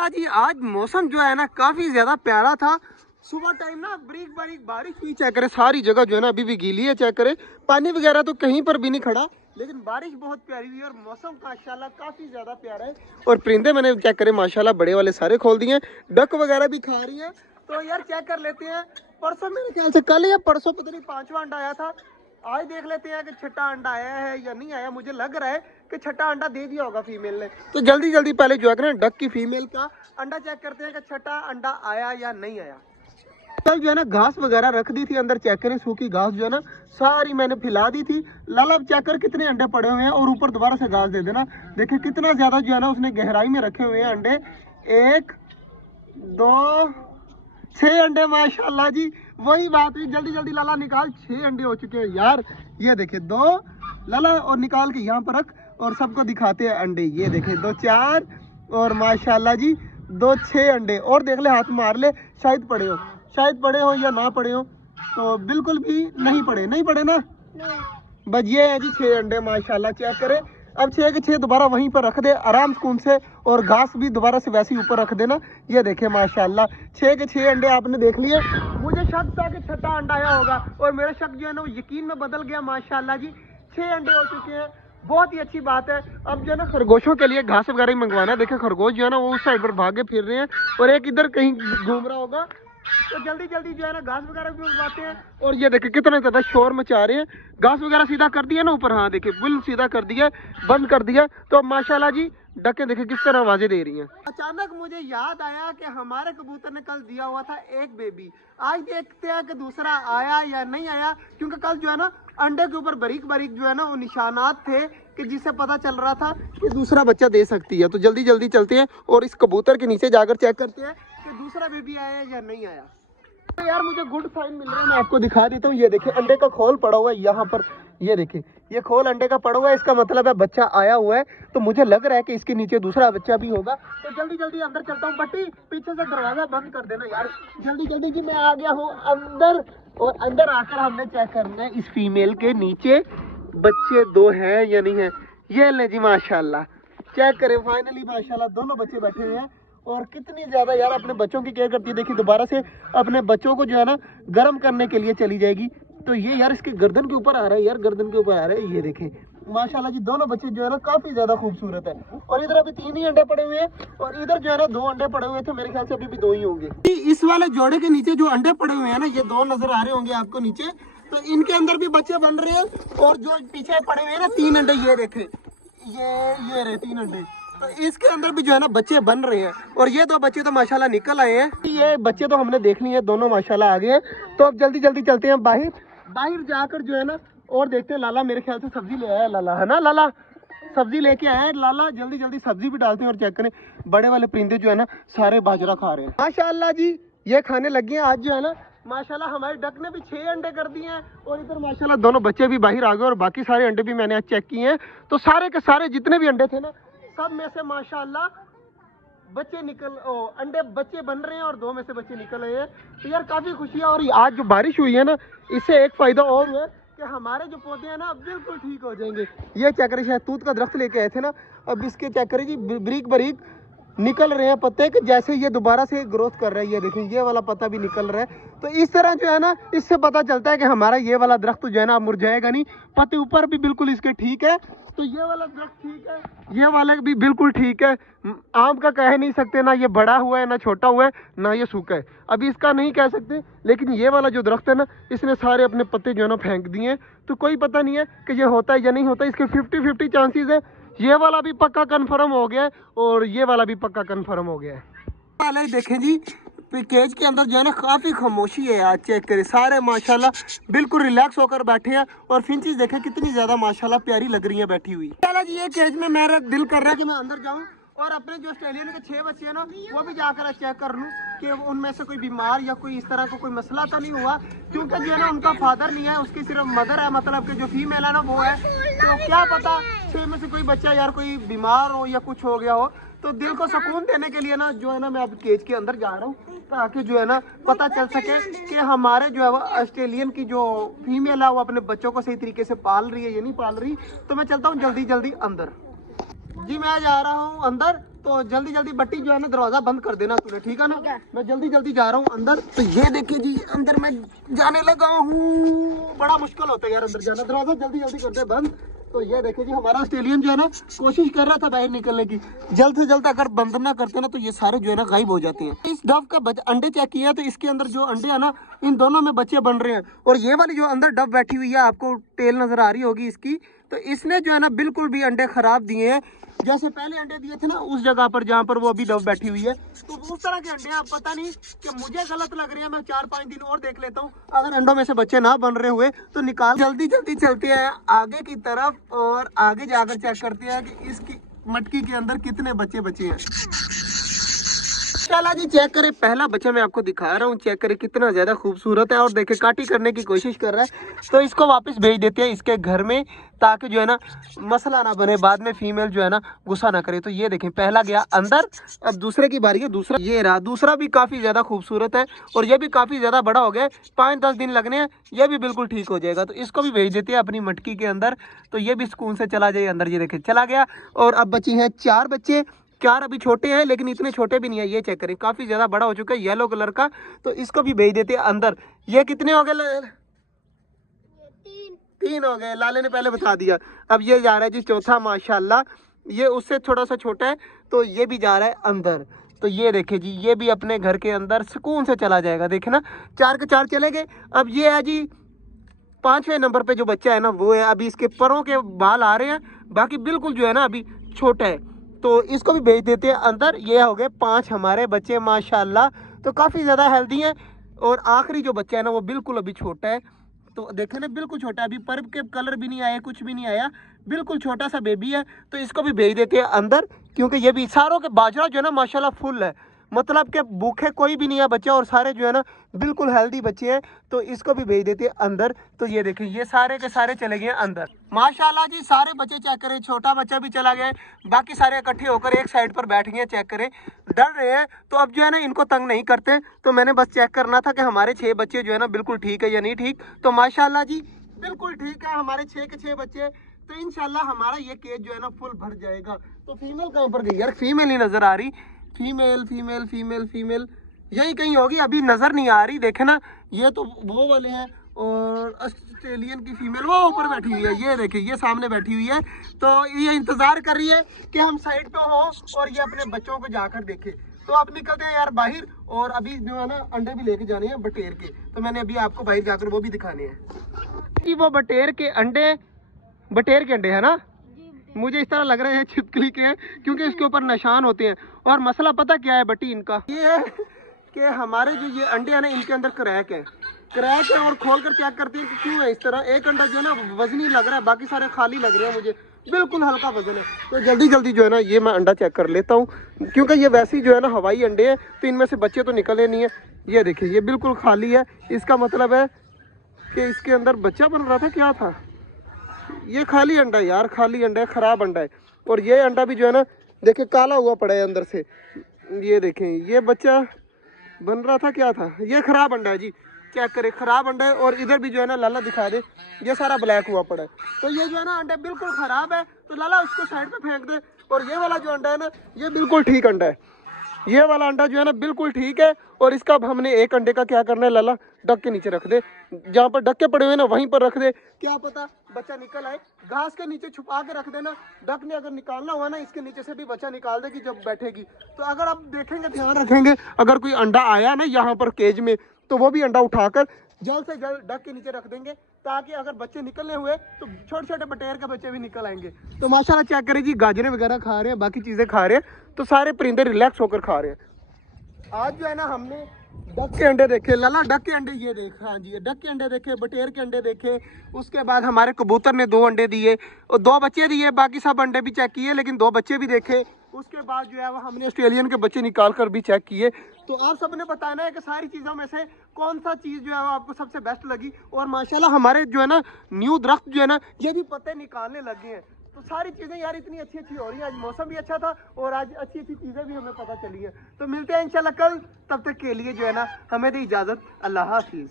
माशाल्लाह जी आज मौसम जो है ना काफी ज्यादा प्यारा था। सुबह टाइम ना बारीक बारीक बारिश हुई, चेक करे सारी जगह जो है ना अभी भी गीली है। चेक करे पानी वगैरह तो कहीं पर भी नहीं खड़ा, लेकिन बारिश बहुत प्यारी हुई और मौसम माशाल्लाह काफी ज्यादा प्यारा है। और परिंदे मैंने चेक करे माशाल्लाह बड़े वाले सारे खोल दिए हैं, डक वगैरह भी खा रही है। तो यार चेक कर लेते हैं, परसों मेरे ख्याल से कल या परसों पता नहीं 5वां अंडा आया था। आज देख लेते हैं कि छठा अंडा आया है या नहीं आया। मुझे लग रहा है कि छठा अंडा दे दिया होगा फीमेल ने। तो जल्दी जल्दी पहले जो है ना डक की फीमेल का अंडा चेक करते हैं कि छठा अंडा आया या नहीं आया। कल जो है ना घास वगैरह रख दी थी अंदर, चेक करें सूखी घास जो है ना सारी मैंने फैला दी थी। लाला चेक कर कितने अंडे पड़े हुए हैं और ऊपर दोबारा से घास दे देना। देखिए कितना ज्यादा जो है ना उसने गहराई में रखे हुए हैं अंडे। 1 2 6 अंडे माशाल्लाह जी। वही बात है, जल्दी जल्दी लाला निकाल, 6 अंडे हो चुके हैं यार। ये देखे 2 लाला और निकाल के यहाँ पर रख और सबको दिखाते हैं अंडे। ये देखे 2 4 और माशाल्लाह जी 2 6 अंडे। और देख ले हाथ मार ले, शायद पड़े हो, शायद पड़े हो या ना पड़े हो। तो बिल्कुल भी नहीं पड़े, नहीं पड़े ना। बस ये है जी 6 अंडे माशाल्लाह। चेक करे अब 6 के 6 दोबारा वहीं पर रख दे आराम सुकून से, और घास भी दोबारा से वैसे ही ऊपर रख देना। ये देखे माशाल्लाह 6 के 6 अंडे आपने देख लिए। मुझे शक था कि छठा अंडा आया होगा और मेरा शक जो है ना वो यकीन में बदल गया। माशाल्लाह जी 6 अंडे हो चुके हैं, बहुत ही अच्छी बात है। अब जो है ना खरगोशों के लिए घास वगैरह ही मंगवाना है। देखे खरगोश जो है ना वो उस साइड पर भागे फिर रहे हैं और एक इधर कहीं घूम रहा होगा। तो जल्दी जल्दी जो है ना घास वगैरह भी उगवाते हैं। और ये देखे कितना ज्यादा शोर मचा रहे हैं। घास वगैरह सीधा कर दिया ना ऊपर, हाँ देखिए बिल सीधा कर दिया, बंद कर दिया। तो अब माशाल्लाह जी डके देखे किस तरह आवाजें दे रही हैं। अचानक मुझे याद आया कि हमारे कबूतर ने कल दिया हुआ था एक बेबी। आज देखते हैं कि दूसरा आया या नहीं आया, क्योंकि कल जो है ना अंडे के ऊपर बारीक बारीक जो है ना वो निशानात थे कि जिससे पता चल रहा था कि दूसरा बच्चा दे सकती है। तो जल्दी जल्दी चलते हैं और इस कबूतर के नीचे जाकर चेक करते हैं कि दूसरा बेबी आया या नहीं आया। तो यार मुझे गुड साइन मिल रहा है, मैं आपको दिखा देता हूँ। ये देखिए अंडे का खोल पड़ा हुआ है यहाँ पर, ये देखिए ये खोल अंडे का पड़ा हुआ है, इसका मतलब है बच्चा आया हुआ है। तो मुझे लग रहा है कि इसके नीचे दूसरा बच्चा भी होगा। तो जल्दी जल्दी अंदर चलता हूँ। बट्टी पीछे से दरवाजा बंद कर देना यार, जल्दी जल्दी जी। मैं आ गया हूँ अंदर और अंदर आकर हमने चेक करना है इस फीमेल के नीचे बच्चे 2 हैं या नहीं है। ये ले जी माशाल्लाह, चेक करें फाइनली माशाल्लाह दोनों बच्चे बैठे हुए हैं। और कितनी ज्यादा यार अपने बच्चों की केयर करती है। देखिए दोबारा से अपने बच्चों को जो है ना गर्म करने के लिए चली जाएगी। तो ये यार इसके गर्दन के ऊपर आ रहा है, यार गर्दन के ऊपर आ रहा है। ये देखें माशाल्लाह जी दोनों बच्चे जो है ना काफी ज्यादा खूबसूरत है। और इधर अभी 3 ही अंडे पड़े हुए हैं और इधर जो है ना 2 अंडे पड़े हुए थे, मेरे ख्याल से अभी भी 2 ही होंगे। इस वाले जोड़े के नीचे जो अंडे पड़े हुए हैं ना, ये 2 नजर आ रहे होंगे आपको नीचे। तो इनके अंदर भी बच्चे बन रहे हैं। और जो पीछे पड़े हुए हैं ना 3 अंडे, ये देखे ये रहे 3 अंडे। तो इसके अंदर भी जो है ना बच्चे बन रहे हैं। और ये 2 बच्चे तो माशाल्लाह निकल आए हैं। ये बच्चे तो हमने देख लिए, दोनों माशाल्लाह आ गए हैं। तो अब जल्दी जल्दी चलते हैं बाहर जाकर जो है ना और देखते हैं। लाला मेरे ख्याल से सब्जी ले आया, लाला है ना, लाला सब्जी लेके आया है लाला। जल्दी जल्दी सब्जी भी डालते हैं और चेक करें बड़े वाले परिंदे जो है ना सारे बाजरा खा रहे हैं माशाल्लाह जी। ये खाने लगे हैं आज जो है ना माशाल्लाह। हमारे डक ने भी 6 अंडे कर दिए हैं और इधर माशाल्लाह दोनों बच्चे भी बाहर आ गए और बाकी सारे अंडे भी मैंने आज चेक किए हैं। तो सारे के सारे जितने भी अंडे थे ना सब में से माशाल्लाह बच्चे अंडे बच्चे बन रहे हैं और 2 में से बच्चे निकल रहे हैं। तो यार काफी खुशी है। और आज जो बारिश हुई है ना इससे एक फायदा और हुआ कि हमारे जो पौधे हैं ना बिल्कुल ठीक हो जाएंगे। ये चेक करें शहतूत का दरख्त लेके आए थे ना, अब इसके चेक करें जी बारीक बारीक निकल रहे हैं पत्ते कि जैसे ये दोबारा से ग्रोथ कर रहा है। ये देखें ये वाला पत्ता भी निकल रहा है। तो इस तरह जो है ना इससे पता चलता है कि हमारा ये वाला दरख्त जो है ना मुरझाएगा नहीं। पत्ते ऊपर भी बिल्कुल इसके ठीक है। तो ये वाला दरख्त ठीक है, ये वाला भी बिल्कुल ठीक है। आम का कह नहीं सकते, ना ये बड़ा हुआ है ना छोटा हुआ है ना ये सूखा है, अभी इसका नहीं कह सकते। लेकिन ये वाला जो दरख्त है ना इसने सारे अपने पत्ते जो है ना फेंक दिए हैं। तो कोई पता नहीं है कि ये होता है या नहीं होता। इसके 50-50 चांसेस है। ये वाला भी पक्का कंफर्म हो गया है और ये वाला भी पक्का कंफर्म हो गया है। वाले देखें जी केज के अंदर जो है ना काफी खामोशी है यार। चेक करें सारे माशाल्लाह बिल्कुल रिलैक्स होकर बैठे हैं। और फिंचेस देखें कितनी ज्यादा माशाल्लाह प्यारी लग रही है बैठी हुई। चलो जी ये केज में मेरा दिल कर रहा है कि मैं अंदर जाऊं और अपने जो ऑस्ट्रेलियन के 6 बच्चे हैं ना वो भी जाकर चेक कर लूं कि उनमें से कोई बीमार या कोई इस तरह का कोई मसला तो नहीं हुआ। क्योंकि जो है ना उनका फादर नहीं है, उसकी सिर्फ मदर है, मतलब कि जो फीमेल है ना वो है। तो क्या पता 6 में से कोई बच्चा यार कोई बीमार हो या कुछ हो गया हो। तो दिल को सुकून देने के लिए ना जो है ना मैं अब केज के अंदर जा रहा हूँ ताकि जो है ना पता चल सके कि हमारे जो है वो ऑस्ट्रेलियन की जो फीमेल है वो अपने बच्चों को सही तरीके से पाल रही है या नहीं पाल रही। तो मैं चलता हूँ जल्दी जल्दी अंदर जी। मैं जा रहा हूँ अंदर तो जल्दी जल्दी बट्टी जो है ना दरवाजा बंद कर देना तूने, ठीक है ना? मैं जल्दी जल्दी जा रहा हूँ अंदर। तो ये देखिए जी अंदर मैं जाने लगा हूँ। बड़ा मुश्किल होता है यार अंदर जाना, दरवाजा जल्दी जल्दी कर दे बंद। तो ये देखिए जी हमारा ऑस्ट्रेलियन जो है ना कोशिश कर रहा था बाहर निकलने की, जल्द से जल्द अगर बंद ना करते ना तो ये सारे जो है ना गायब हो जाते हैं। इस डव का अंडे चेक किया तो इसके अंदर जो अंडे है ना इन दोनों में बच्चे बन रहे हैं। और ये वाली जो अंदर डव बैठी हुई है, आपको टेल नजर आ रही होगी इसकी, तो इसने जो है ना बिल्कुल भी अंडे खराब दिए हैं। जैसे पहले अंडे दिए थे ना उस जगह पर जहाँ पर वो अभी डव बैठी हुई है, तो उस तरह के अंडे आप पता नहीं कि मुझे गलत लग रहे हैं। मैं 4-5 दिन और देख लेता हूँ, अगर अंडों में से बच्चे ना बन रहे हुए तो निकाल। जल्दी जल्दी चलते हैं आगे की तरफ और आगे जाकर चेक करते हैं कि इसकी मटकी के अंदर कितने बच्चे बचे हैं। चला जी चेक करें, पहला बच्चा मैं आपको दिखा रहा हूँ, चेक करें कितना ज्यादा खूबसूरत है। और देखे काटी करने की कोशिश कर रहा है, तो इसको वापस भेज देते हैं इसके घर में, ताकि जो है ना मसला ना बने, बाद में फीमेल जो है ना गुस्सा ना करे। तो ये देखें पहला गया अंदर, अब दूसरे की बारी है। दूसरा ये रहा, दूसरा भी काफी ज्यादा खूबसूरत है और ये भी काफी ज्यादा बड़ा हो गया। 5-10 दिन लगने हैं, ये भी बिल्कुल ठीक हो जाएगा। तो इसको भी भेज देते हैं अपनी मटकी के अंदर, तो ये भी सुकून से चला जाए अंदर। ये देखे चला गया। और अब बची हैं 4 बच्चे, 4 अभी छोटे हैं लेकिन इतने छोटे भी नहीं है। ये चेक करें काफी ज्यादा बड़ा हो चुका है, येलो कलर का। तो इसको भी भेज देते हैं अंदर। ये कितने हो गए? 3 हो गए, लाले ने पहले बता दिया। अब ये जा रहा है जी चौथा, माशाल्लाह ये उससे थोड़ा सा छोटा है, तो ये भी जा रहा है अंदर। तो ये देखे जी ये भी अपने घर के अंदर सुकून से चला जाएगा। देखे ना 4 के 4 चले गए। अब ये है जी 5वें नंबर पे जो बच्चा है ना वो है। अभी इसके परों के बाल आ रहे हैं, बाकी बिल्कुल जो है ना अभी छोटा है। तो इसको भी भेज देते हैं अंदर। ये हो गए 5 हमारे बच्चे माशाल्लाह, तो काफ़ी ज़्यादा हेल्दी हैं। और आखिरी जो बच्चा है ना वो बिल्कुल अभी छोटा है। तो देखे ना बिल्कुल छोटा, अभी पर के कलर भी नहीं आया, कुछ भी नहीं आया, बिल्कुल छोटा सा बेबी है। तो इसको भी भेज देते हैं अंदर, क्योंकि ये भी सारों के बाजरा जो है ना माशाल्लाह फुल है, मतलब कि भूखे कोई भी नहीं है बच्चा, और सारे जो है ना बिल्कुल हेल्दी बच्चे हैं। तो इसको भी भेज देते हैं अंदर। तो ये देखिए ये सारे के सारे चले गए अंदर माशाल्लाह जी। सारे बच्चे चेक करें, छोटा बच्चा भी चला गया, बाकी सारे इकट्ठे होकर एक साइड पर बैठ गए। चेक करें डर रहे हैं, तो अब जो है ना इनको तंग नहीं करते। तो मैंने बस चेक करना था कि हमारे 6 बच्चे जो है ना बिल्कुल ठीक है या नहीं ठीक। तो माशाल्लाह जी बिल्कुल ठीक है हमारे 6 के 6 बच्चे। तो इंशाल्लाह हमारा ये केज जो है ना फुल भर जाएगा। तो फीमेल कहाँ पर गई यार? फीमेल ही नजर आ रही, फीमेल फीमेल फीमेल फीमेल यही कहीं होगी, अभी नजर नहीं आ रही। देखे ना ये तो वो वाले हैं, और ऑस्ट्रेलियन की फीमेल वो ऊपर बैठी हुई है। ये देखिए ये सामने बैठी हुई है। तो ये इंतजार कर रही है कि हम साइड पे हो और ये अपने बच्चों को जाकर देखे। तो अब निकलते हैं यार बाहर, और अभी जो है ना अंडे भी लेके जाने हैं बटेर के। तो मैंने अभी आपको बाहर जाकर वो भी दिखाने हैं। वो बटेर के अंडे, बटेर के अंडे है ना, मुझे इस तरह लग रहे हैं छिपकली के हैं, क्योंकि इसके ऊपर निशान होते हैं। और मसला पता क्या है बटी इनका, ये है कि हमारे जो ये अंडे हैं ना इनके अंदर क्रैक है, क्रैक है। और खोल कर चेक करते हैं कि क्यों है इस तरह। एक अंडा जो है ना वजनी लग रहा है, बाकी सारे खाली लग रहे हैं मुझे, बिल्कुल हल्का वजन है। तो जल्दी जल्दी जो है ना ये मैं अंडा चेक कर लेता हूँ, क्योंकि ये वैसे ही जो है ना हवाई अंडे हैं, तो इनमें से बच्चे तो निकले नहीं है। ये देखिए ये बिल्कुल खाली है, इसका मतलब है कि इसके अंदर बच्चा बन रहा था, क्या था ये? खाली अंडा है यार, खाली अंडा है, खराब अंडा है। और ये अंडा भी जो है ना देखिए काला हुआ पड़ा है अंदर से। ये देखें ये बच्चा बन रहा था, क्या था? ये खराब अंडा है जी, चेक करें खराब अंडा है। और इधर भी जो है ना लाला दिखा दे, ये सारा ब्लैक हुआ पड़ा है। तो ये जो है ना अंडा बिल्कुल खराब है, तो लाला उसको साइड पे फेंक दे। और ये वाला जो अंडा है ना ये बिल्कुल ठीक अंडा है, ये वाला अंडा जो है ना बिल्कुल ठीक है। और इसका अब हमने एक अंडे का क्या करना है, लाला डक के नीचे रख दे, जहाँ पर डक्के पड़े हुए ना वहीं पर रख दे, क्या पता बच्चा निकल आए। घास के नीचे छुपा के रख देना, डक ने अगर निकालना हुआ ना इसके नीचे से भी बच्चा निकाल देगी जब बैठेगी। तो अगर आप देखेंगे, ध्यान रखेंगे, अगर कोई अंडा आया ना यहाँ पर केज में, तो वो भी अंडा उठाकर जल्द से जल्द डक के नीचे रख देंगे, ताकि अगर बच्चे निकलने हुए तो छोटे छोटे बटेर के बच्चे भी निकल आएंगे। तो माशाल्लाह चेक करें जी, गाजरें वगैरह खा रहे हैं, बाकी चीज़ें खा रहे हैं, तो सारे परिंदे रिलैक्स होकर खा रहे हैं। आज जो है ना हमने डक के अंडे देखे, लाला डक के अंडे ये देख, हाँ जी डक के अंडे देखे, बटेर के अंडे देखे। उसके बाद हमारे कबूतर ने 2 अंडे दिए और 2 बच्चे दिए, बाकी सब अंडे भी चेक किए लेकिन 2 बच्चे भी देखे। उसके बाद जो है वो हमने ऑस्ट्रेलियन के बच्चे निकाल कर भी चेक किए। तो आप सबने बताना है कि सारी चीज़ों में से कौन सा चीज़ जो है वो आपको सबसे बेस्ट लगी। और माशाल्लाह हमारे जो है ना न्यू दरख्त जो है ना ये भी पत्ते निकालने लगे हैं। तो सारी चीज़ें यार इतनी अच्छी अच्छी हो रही हैं। आज मौसम भी अच्छा था और आज अच्छी अच्छी चीज़ें भी हमें पता चली हैं। तो मिलते हैं इंशाल्लाह कल, तब तक के लिए जो है ना हमें दी इजाज़त, अल्लाह हाफिज़।